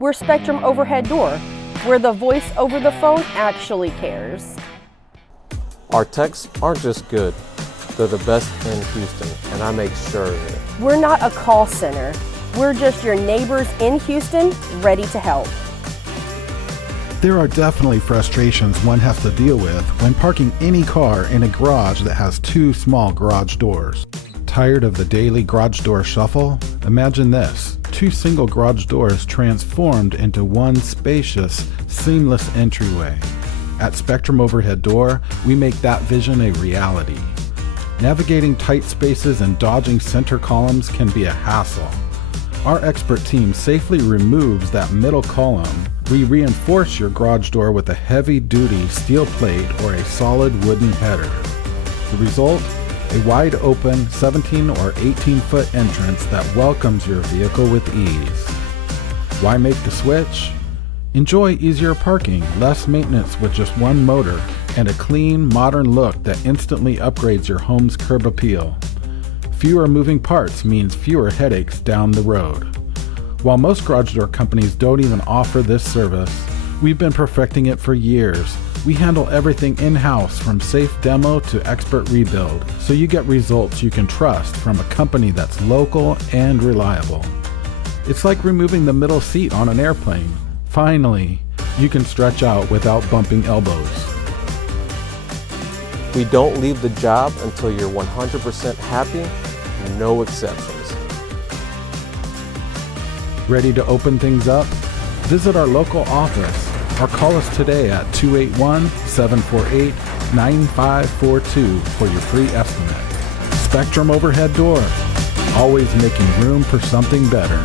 We're Spectrum Overhead Door, where the voice over the phone actually cares. Our techs aren't just good, they're the best in Houston, and I make sure of it. We're not a call center. We're just your neighbors in Houston, ready to help. There are definitely frustrations one has to deal with when parking any car in a garage that has two small garage doors. Tired of the daily garage door shuffle? Imagine this: two single garage doors transformed into one spacious, seamless entryway. At Spectrum Overhead Door, we make that vision a reality. Navigating tight spaces and dodging center columns can be a hassle. Our expert team safely removes that middle column. We reinforce your garage door with a heavy-duty steel plate or a solid wooden header. The result? A wide open 17 or 18-foot entrance that welcomes your vehicle with ease. Why make the switch? Enjoy easier parking, less maintenance with just one motor, and a clean, modern look that instantly upgrades your home's curb appeal. Fewer moving parts means fewer headaches down the road. While most garage door companies don't even offer this service, we've been perfecting it for years. We handle everything in-house from safe demo to expert rebuild, so you get results you can trust from a company that's local and reliable. It's like removing the middle seat on an airplane. Finally, you can stretch out without bumping elbows. We don't leave the job until you're 100% happy, no exceptions. Ready to open things up? Visit our local office or call us today at 281-748-9542 for your free estimate. Spectrum Overhead Door, always making room for something better.